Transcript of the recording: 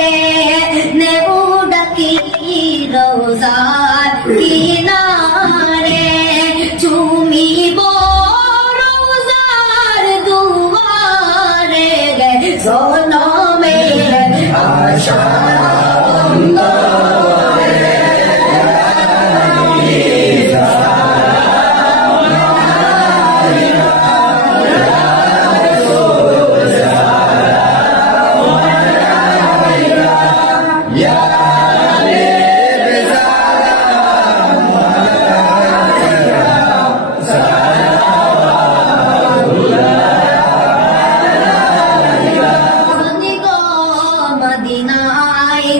করে নে উডকি রোজার কিনারে চুমিব রোজার দুয়ারে গে সোনমে আশা। মদিনায়